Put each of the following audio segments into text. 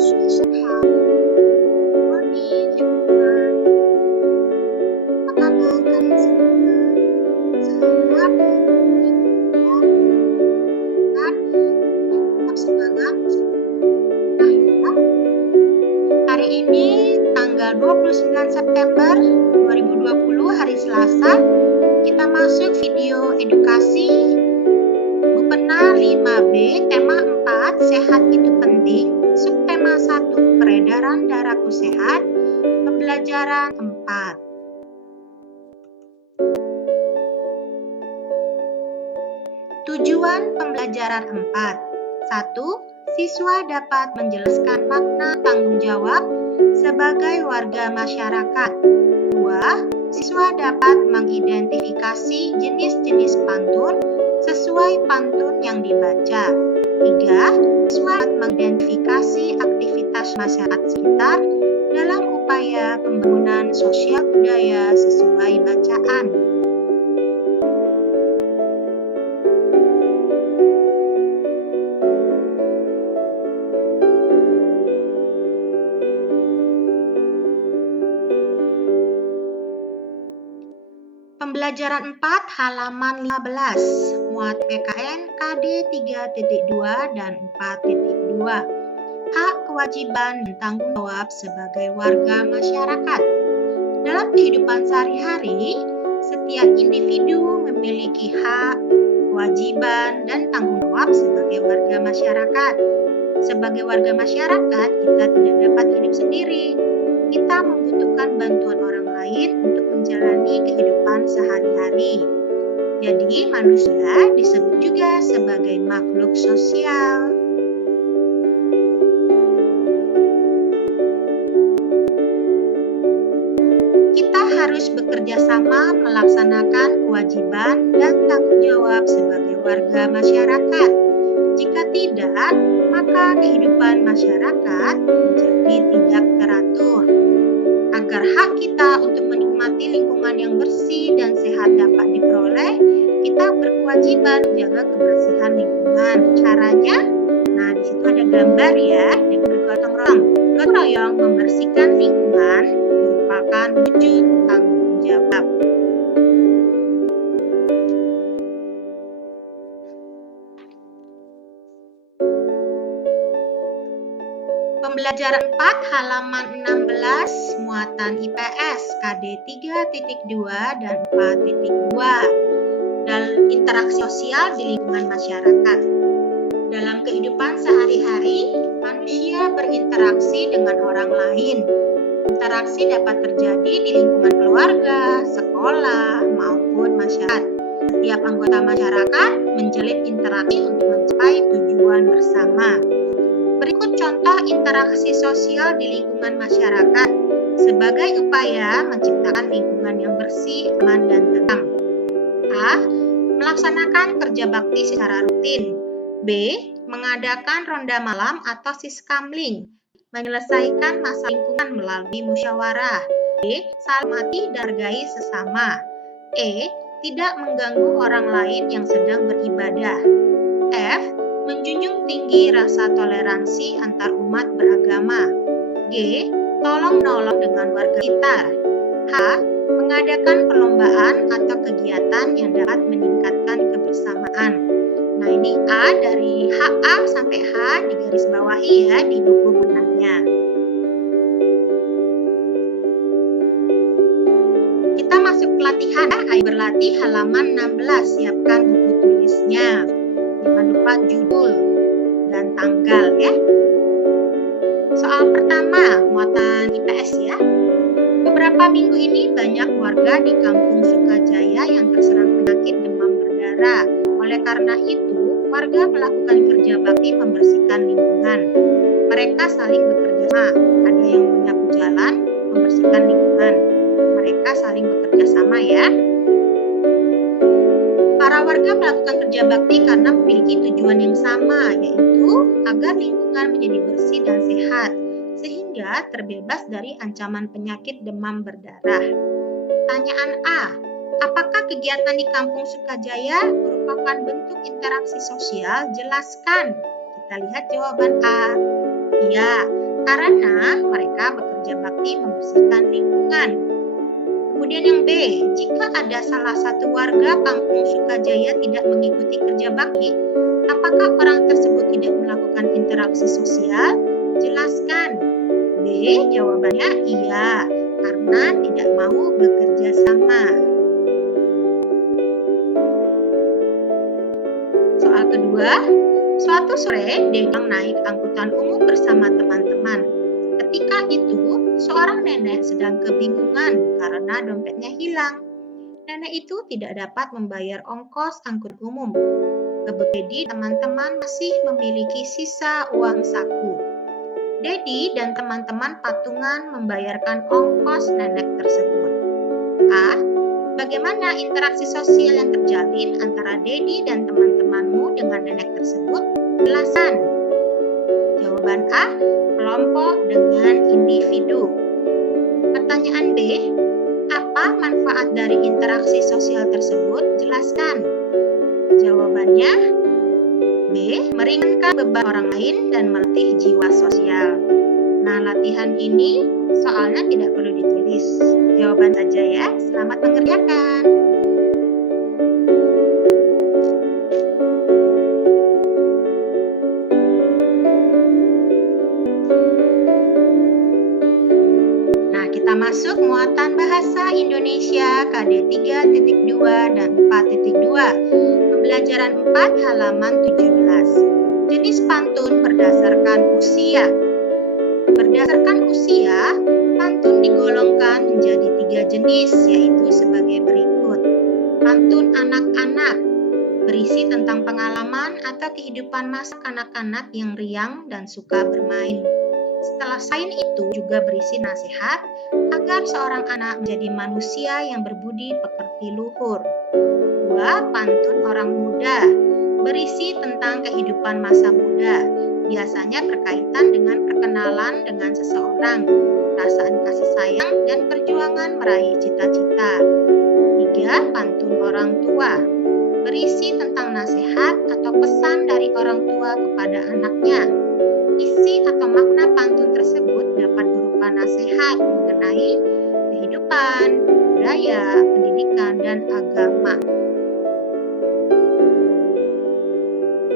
Good morning everyone. Apa kabar kalian semua? Sehat dan baik ya. Dan tetap semangat nah ya. Hari ini tanggal 29 September 2020 hari Selasa. Kita masuk video edukasi Bupena 5B tema 4 sehat itu penting. Subtema 1 peredaran darahku sehat. Pembelajaran 4. Tujuan pembelajaran 4. 1. Siswa dapat menjelaskan makna tanggung jawab sebagai warga masyarakat. 2. Siswa dapat mengidentifikasi jenis-jenis pantun sesuai pantun yang dibaca. 3. Siswa dapat mengidentifikasi aktivitas masyarakat sekitar dalam upaya pembangunan sosial budaya sesuai bacaan. Pembelajaran 4 halaman 15 muat PKN KD 3.2 dan 4.2. Hak, kewajiban, dan tanggung jawab sebagai warga masyarakat. Dalam kehidupan sehari-hari, setiap individu memiliki hak, kewajiban, dan tanggung jawab sebagai warga masyarakat. Sebagai warga masyarakat, kita tidak dapat hidup sendiri. Kita membutuhkan bantuan orang lain untuk menjalani kehidupan sehari-hari. Jadi, manusia disebut juga sebagai makhluk sosial. Kita harus bekerja sama melaksanakan kewajiban dan tanggung jawab sebagai warga masyarakat. Jika tidak, maka kehidupan masyarakat menjadi tidak teratur. Agar hak kita untuk menikmati lingkungan yang bersih dan sehat dapat diperoleh, kita berkewajiban menjaga kebersihan lingkungan. Caranya, nah di situ ada gambar ya, yang bergotong royong membersihkan lingkungan merupakan wujud tanggung jawab. Pembelajaran 4 halaman 16 muatan IPS KD 3.2 dan 4.2 dan interaksi sosial di lingkungan masyarakat. Dalam kehidupan sehari-hari, manusia berinteraksi dengan orang lain. Interaksi dapat terjadi di lingkungan keluarga, sekolah, maupun masyarakat. Setiap anggota masyarakat menjalin interaksi untuk mencapai tujuan bersama. Berikut contoh interaksi sosial di lingkungan masyarakat sebagai upaya menciptakan lingkungan yang bersih, aman, dan tenang. A. Melaksanakan kerja bakti secara rutin. B. Mengadakan ronda malam atau siskamling. Menyelesaikan masalah lingkungan melalui musyawarah. D. Saling menghormati dan menghargai sesama. E. Tidak mengganggu orang lain yang sedang beribadah. F. Menjunjung tinggi rasa toleransi antar umat beragama. G. Tolong-menolong dengan warga sekitar. H. Mengadakan perlombaan atau kegiatan yang dapat meningkatkan kebersamaan. Nah ini A dari HA sampai H digarisbawahi ya di buku benangnya. Kita masuk ke latihan. Ayo berlatih halaman 16. Siapkan buku tulisnya. Jangan lupa judul dan tanggal ya. Soal pertama, muatan IPS ya. Beberapa minggu ini banyak warga di Kampung Sukajaya yang terserang penyakit demam berdarah. Oleh karena itu, warga melakukan kerja bakti membersihkan lingkungan. Mereka saling bekerja sama. Ada yang menyapu jalan, membersihkan lingkungan. Mereka saling bekerja sama ya. Para warga melakukan kerja bakti karena memiliki tujuan yang sama, yaitu agar lingkungan menjadi bersih dan sehat, sehingga terbebas dari ancaman penyakit demam berdarah. Pertanyaan A. Apakah kegiatan di Kampung Sukajaya merupakan bentuk interaksi sosial? Jelaskan. Kita lihat jawaban A. Iya, karena mereka bekerja bakti membersihkan lingkungan. Kemudian yang B, jika ada salah satu warga Kampung Sukajaya tidak mengikuti kerja bakti, apakah orang tersebut tidak melakukan interaksi sosial? Jelaskan. B, jawabannya iya, karena tidak mau bekerja sama. Soal kedua, suatu sore Dedang naik angkutan umum bersama teman-teman. Ketika itu, seorang nenek sedang kebingungan karena dompetnya hilang. Nenek itu tidak dapat membayar ongkos angkut umum. Dedi teman-teman masih memiliki sisa uang saku. Dedi dan teman-teman patungan membayarkan ongkos nenek tersebut. A. Bagaimana interaksi sosial yang terjalin antara Dedi dan teman-temanmu dengan nenek tersebut? Jelaskan. Jawaban A. Kelompok dengan individu. Pertanyaan B. Apa manfaat dari interaksi sosial tersebut? Jelaskan. Jawabannya B. Meringankan beban orang lain dan melatih jiwa sosial. Nah, latihan ini soalnya tidak perlu ditulis. Jawaban saja ya. Selamat mengerjakan. Nah, kita masuk muatan bahasa Indonesia KD 3.2 dan 4.2. Pembelajaran 4 halaman 17. Jenis pantun berdasarkan usia. Berdasarkan usia, pantun digolongkan menjadi 3 jenis, yaitu sebagai berikut. Pantun anak-anak, berisi tentang pengalaman atau kehidupan masa kanak-kanak yang riang dan suka bermain. Setelah selain itu juga berisi nasihat agar seorang anak menjadi manusia yang berbudi pekerti luhur. 2. Pantun orang muda, berisi tentang kehidupan masa muda, biasanya berkaitan dengan perkenalan dengan seseorang, perasaan kasih sayang, dan perjuangan meraih cita-cita. 3. Pantun orang tua, berisi tentang nasihat atau pesan dari orang tua kepada anaknya. Isi atau makna pantun tersebut dapat berupa nasihat mengenai kehidupan, budaya, pendidikan, dan agama.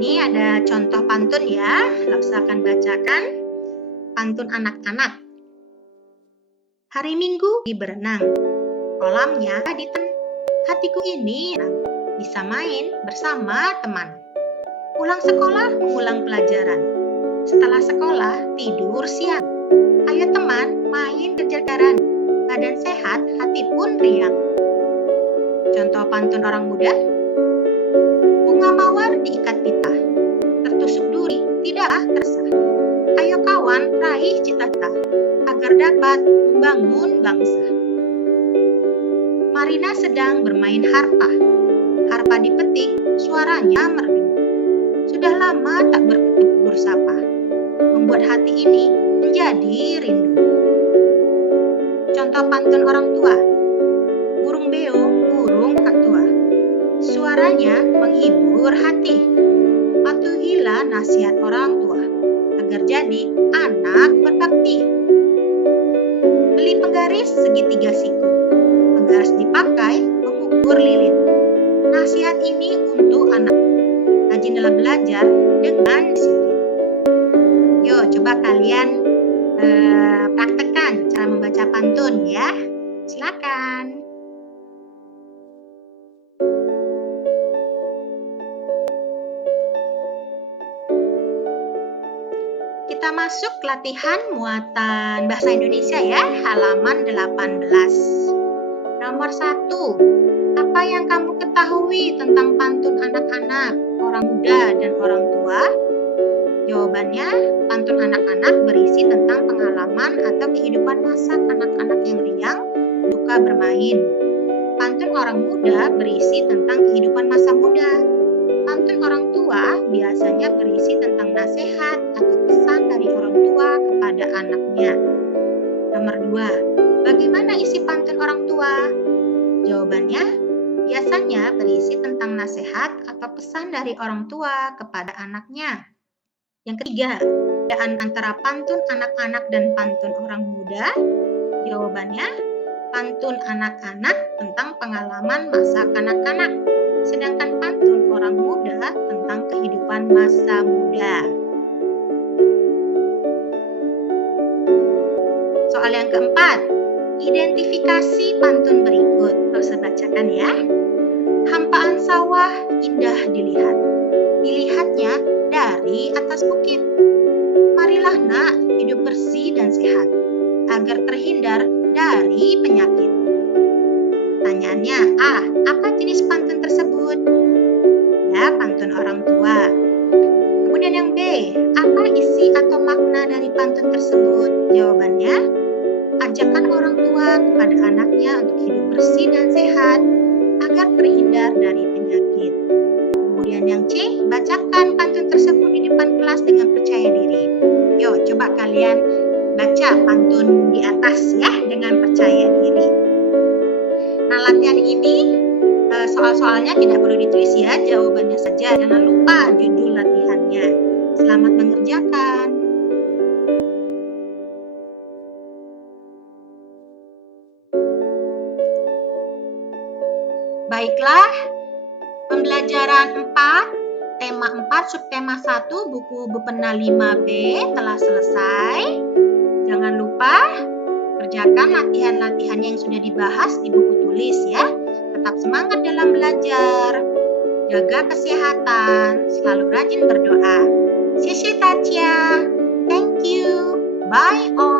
Ini ada contoh pantun ya, Lausa akan bacakan. Pantun anak-anak. Hari Minggu berenang, kolamnya di hatiku ini bisa main bersama teman. Pulang sekolah mengulang pelajaran. Setelah sekolah tidur siang. Ayo teman main kejar-kejaran. Badan sehat, hati pun riang. Contoh pantun orang muda. Bunga mawar diikat pita, tertusuk duri tidaklah tersah. Ayo kawan raih cita-cita agar dapat membangun bangsa. Marina sedang bermain harpa. Harpa dipetik, suaranya merdu. Sudah lama tak bertegur sapa, membuat hati ini menjadi rindu. Contoh pantun orang tua. Burung beo, burung kak tua. Suaranya menghibur hati. Patuhilah nasihat orang tua agar jadi anak berbakti. Beli penggaris segitiga siku. Penggaris dipakai mengukur lilin. Nasihat ini untuk anak. Rajinlah belajar dengan disiplin. Yuk, coba kalian praktekkan cara membaca pantun ya. Silakan. Kita masuk latihan muatan bahasa Indonesia ya, halaman 18. Nomor 1. Apa yang kamu ketahui tentang pantun anak-anak, orang muda, dan orang tua? Jawabannya, pantun anak-anak berisi tentang pengalaman atau kehidupan masa anak-anak yang riang, suka bermain. Pantun orang muda berisi tentang kehidupan masa muda. Pantun orang tua biasanya berisi tentang nasihat atau pesan dari orang tua kepada anaknya. Nomor 2. Bagaimana isi pantun orang tua? Jawabannya, biasanya berisi tentang nasihat atau pesan dari orang tua kepada anaknya. Yang ketiga, Perbedaan antara pantun anak-anak dan pantun orang muda? Jawabannya, pantun anak-anak tentang pengalaman masa kanak-kanak, sedangkan pantun orang muda tentang kehidupan masa muda. Soal yang keempat, identifikasi pantun berikut. Saya bacakan ya. Hampaan sawah indah dilihat, dilihatnya dari atas bukit. Marilah nak hidup bersih dan sehat, agar terhindar dari penyakit. Pertanyaannya, apa jenis pantun tersebut? Ya, pantun orang tua. Kemudian yang B, apa isi atau makna dari pantun tersebut? Jawabannya, ajakan orang tua kepada anaknya untuk hidup bersih dan sehat, agar terhindar dari penyakit. Kemudian yang C, bacakan pantun tersebut di depan kelas dengan percaya diri. Yuk, coba kalian baca pantun di atas ya, dengan percaya diri. Nah, latihan ini soal-soalnya tidak perlu ditulis ya, jawabannya saja. Jangan lupa judul latihannya. Selamat mengerjakan. Baiklah, pembelajaran 4, tema 4, subtema 1, buku Bepena 5B telah selesai. Jangan lupa kerjakan latihan-latihan yang sudah dibahas di buku tulis ya. Tetap semangat dalam belajar, jaga kesehatan, selalu rajin berdoa. Thank you. Bye all.